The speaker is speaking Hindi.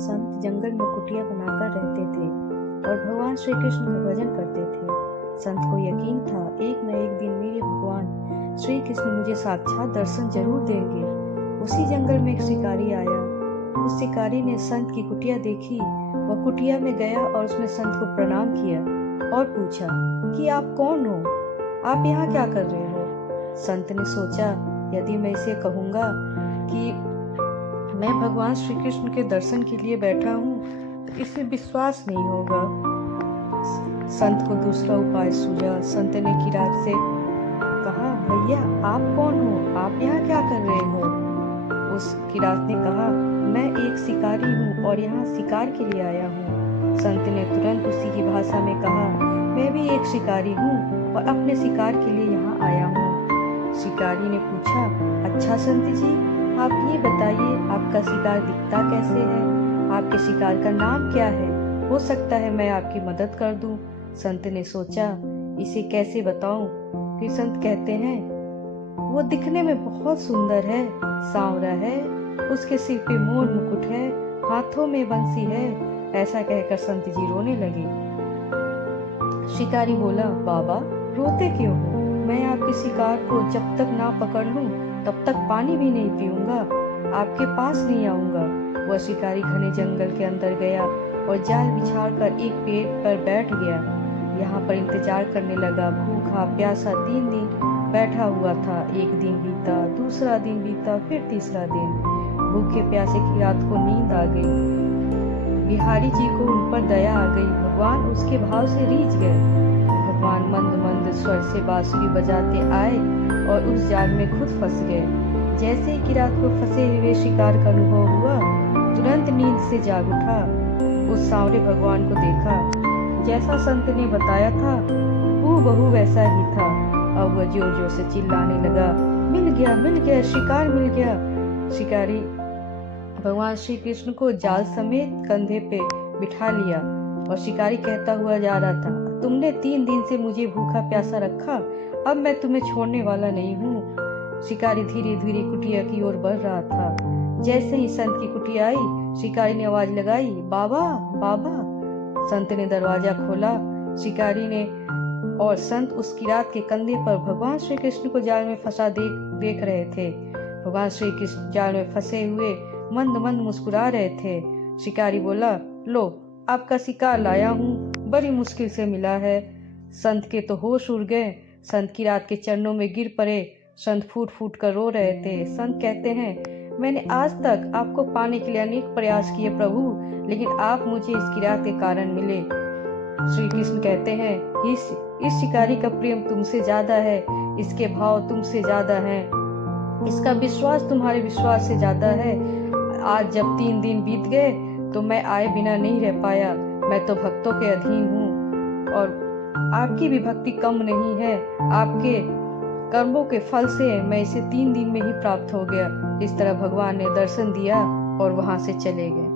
संत जंगल में कुटिया बनाकर रहते थे और भगवान श्री कृष्ण का भजन करते थे। संत को यकीन था एक न एक दिन मेरे भगवान श्री कृष्ण मुझे साक्षात दर्शन जरूर देंगे। उसी जंगल में एक शिकारी आया। उस शिकारी ने संत की कुटिया देखी। वह कुटिया में गया और उसने संत को प्रणाम किया और पूछा कि आप कौन हो, आप यहाँ क्या कर रहे हो। संत ने सोचा यदि मैं इसे कहूँगा कि मैं भगवान श्री कृष्ण के दर्शन के लिए बैठा हूँ तो इसे विश्वास नहीं होगा। संत को दूसरा उपाय सूझा। संत ने किरात से कहा, भैया आप कौन हो, आप यहाँ क्या कर रहे हो। उस किरात ने कहा, मैं एक शिकारी हूँ और यहाँ शिकार के लिए आया हूँ। संत ने तुरंत उसी की भाषा में कहा, मैं भी एक शिकारी हूँ और अपने शिकार के लिए यहाँ आया हूँ। शिकारी ने पूछा, अच्छा संत जी, आप ये बताइए आपका शिकार दिखता कैसे है, आपके शिकार का नाम क्या है, हो सकता है मैं आपकी मदद कर दूं। संत ने सोचा इसे कैसे बताऊं। फिर संत कहते हैं, वो दिखने में बहुत सुंदर है, सांवरा है, उसके सिर पे मोर मुकुट है, हाथों में बंसी है। ऐसा कहकर संत जी रोने लगे। शिकारी बोला, बाबा रोते क्यों हो, मैं आपके शिकार को जब तक ना पकड़ लूं तब तक पानी भी नहीं पीऊंगा, आपके पास नहीं आऊंगा। वह शिकारी घने जंगल के अंदर गया और जाल बिछाकर एक पेड़ पर बैठ गया। यहाँ पर इंतजार करने लगा। भूखा प्यासा 3 दिन बैठा हुआ था। एक दिन बीता, दूसरा दिन बीता, फिर तीसरा दिन। भूखे प्यासे की रात को नींद आ गई। बिहारी जी को उन पर दया आ गई। भगवान उसके भाव से रीझ गए। भगवान मंद मंद स्वर से बांसुरी बजाते आए और उस जाल में खुद फंस गए। जैसे ही किरात को फंसे हुए शिकार का अनुभव हुआ, तुरंत नींद से जाग उठा। उस सांवरे भगवान को देखा, जैसा संत ने बताया था हूबहू वैसा ही था। अब वह जोर जोर से चिल्लाने लगा, मिल गया, शिकार मिल गया। शिकारी भगवान श्री कृष्ण को जाल समेत कंधे पे बिठा लिया और शिकारी कहता हुआ जा रहा था, तुमने 3 दिन से मुझे भूखा प्यासा रखा, अब मैं तुम्हें छोड़ने वाला नहीं हूँ। शिकारी धीरे धीरे कुटिया की ओर बढ़ रहा था। जैसे ही संत की कुटिया आई, शिकारी ने आवाज लगाई, बाबा बाबा। संत ने दरवाजा खोला। शिकारी ने और संत उस किरात के कंधे पर भगवान श्री कृष्ण को जाल में फंसा देख रहे थे। भगवान श्री कृष्ण जाल में फंसे हुए मंद मंद मुस्कुरा रहे थे। शिकारी बोला, लो आपका शिकार लाया हूँ, बड़ी मुश्किल से मिला है। संत के तो होश उड़ गए। संत किरात के चरणों में गिर पड़े। संत फूट फूट कर रो रहे थे। संत कहते हैं, मैंने आज तक आपको पाने के लिए अनेक प्रयास किए प्रभु, लेकिन आप मुझे इस किरात के कारण मिले। श्री कृष्ण कहते हैं, इस शिकारी का प्रेम तुमसे ज्यादा है, इसके भाव तुमसे ज्यादा हैं, इसका विश्वास तुम्हारे विश्वास से ज्यादा है। आज जब 3 दिन बीत गए तो मैं आए बिना नहीं रह पाया। मैं तो भक्तों के अधीन हूँ और आपकी भी भक्ति कम नहीं है। आपके कर्मों के फल से मैं इसे 3 दिन में ही प्राप्त हो गया। इस तरह भगवान ने दर्शन दिया और वहां से चले गए।